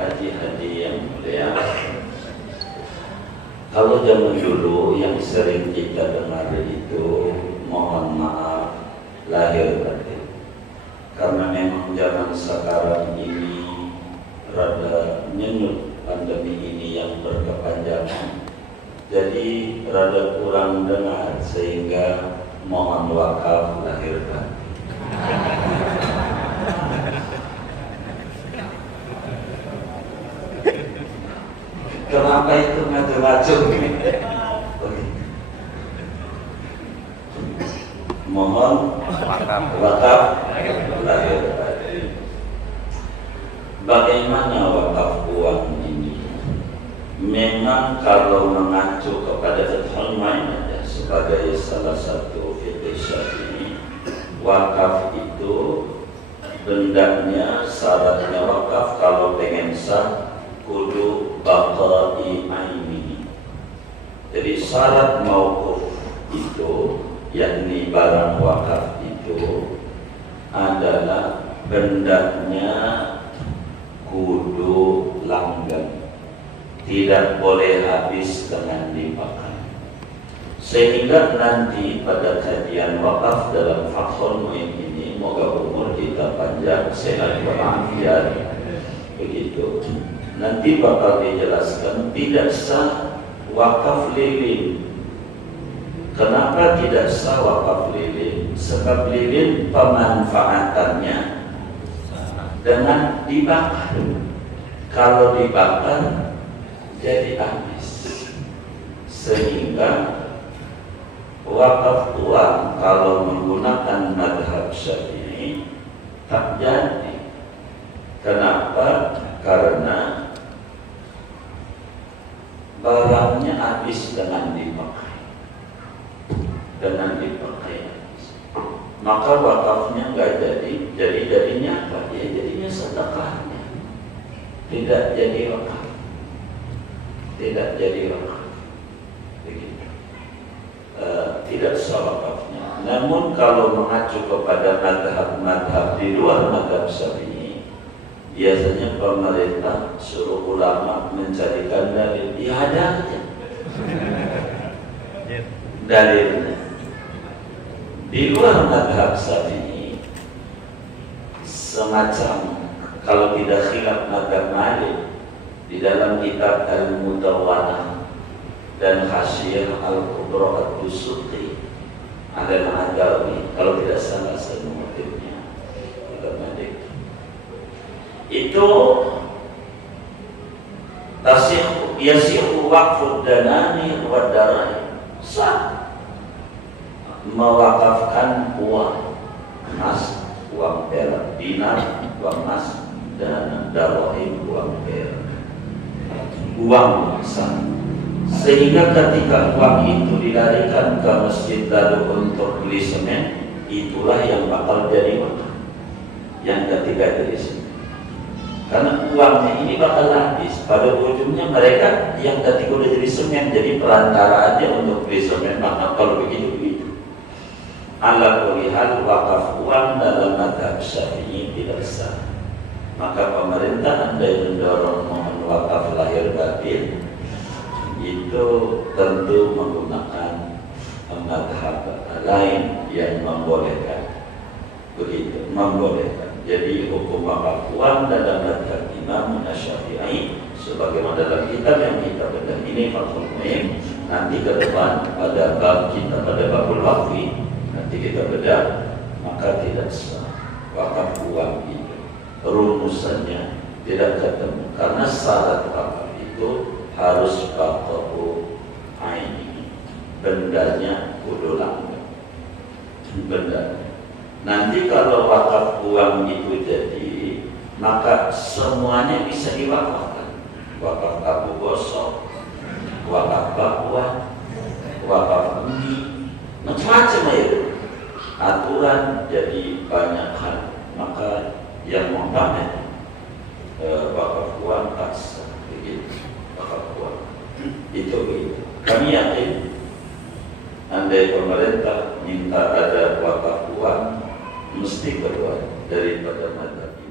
Haji-haji yang mulia, kalau zaman dulu yang sering kita dengar itu mohon maaf lahir batin, karena memang zaman sekarang ini rada nyenyut pandemi ini yang berkepanjangan, jadi rada kurang dengar, sehingga mohon wakaf lahir batin. Kenapa itu macam-macam? Mohon wakaf lahir batin. Bagaimana wakaf uang ini? Memang kalau mengacu kepada Fathul Mu'in sebagai salah satu fikih Syafi'i, wakaf itu bendanya, syaratnya wakaf kalau pengen sah kudu baqa'i aini. Jadi syarat mauquf itu, yakni barang wakaf itu adalah bendanya kudu langgeng, tidak boleh habis dengan dipakai. Sehingga nanti pada kajian wakaf dalam Fathul Mu'in ini, moga umur kita panjang, sehat walafiat, begitu. Nanti bakal dijelaskan tidak sah wakaf lilin. Kenapa tidak sah wakaf lilin? Sebab lilin pemanfaatannya dengan dibakar. Kalau dibakar jadi habis. Sehingga wakaf uang kalau menggunakan madhab Syafi'i tak jadi. Kenapa? Karena barangnya habis dengan dipakai, maka wakafnya nggak jadi jadinya apa? Ya jadinya sedekahnya, tidak jadi wakaf, begitu. Tidak sah wakafnya. Namun kalau mengacu kepada madhab di luar madhab Syafi'i, biasanya pemerintah suruh ulama mencarikan dalil. Ya ada aja dalilnya. Di luar madhab Syafi'i, semacam kalau tidak khilaf madhab Malik, di dalam kitab Al-Mudawwanah dan Hasyiah Al-Kubra Ad-Dusuqi Al-Adawi, kalau tidak salah saya mengutipnya, itu yasihu waqfud danani wa darai, sah mewakafkan uang emas, uang perak, dinar, uang emas, dan darahim, uang perak, uang sah. Sehingga ketika uang itu dilarikan ke masjid lalu untuk beli semen, itulah yang bakal jadi wakaf yang ketiga dari semen. Karena uangnya ini bakal habis. Pada ujungnya mereka yang ketika udah jadi semen, jadi perantara aja untuk beli semen. Maka kalau begitu. Ala kulli hal, wakaf uang dalam madhab Syafi'i tidak sah. Maka pemerintah andai mendorong mohon wakaf lahir batin, itu tentu menggunakan madhab lain yang membolehkan, begitu, membolehkan. Jadi hukum wakaf uang dalam madhab Imam Syafi'i, sebagaimana dalam kitab yang kita bedah ini Fathul Mu'in, nanti ke depan pada bab kita pada babul wakfi nanti kita bedah, maka tidak sah wakaf uang itu. Rumusannya tidak ketemu, karena syarat wakaf itu harus baqa'u aini, bendanya kudu langgeng, bendanya. Nanti kalau wakaf uang itu jadi, maka semuanya bisa diwakafkan. Wakaf abu gosok, wakaf bakwan, wakaf undi, macam-macam itu. Aturan jadi banyak hal. Maka yang muhtamed wakaf uang tak sah, begitu. Wakaf uang itu begitu. Kami yakin andai pemerintah minta ada wakaf uang, mesti keluar daripada madzhab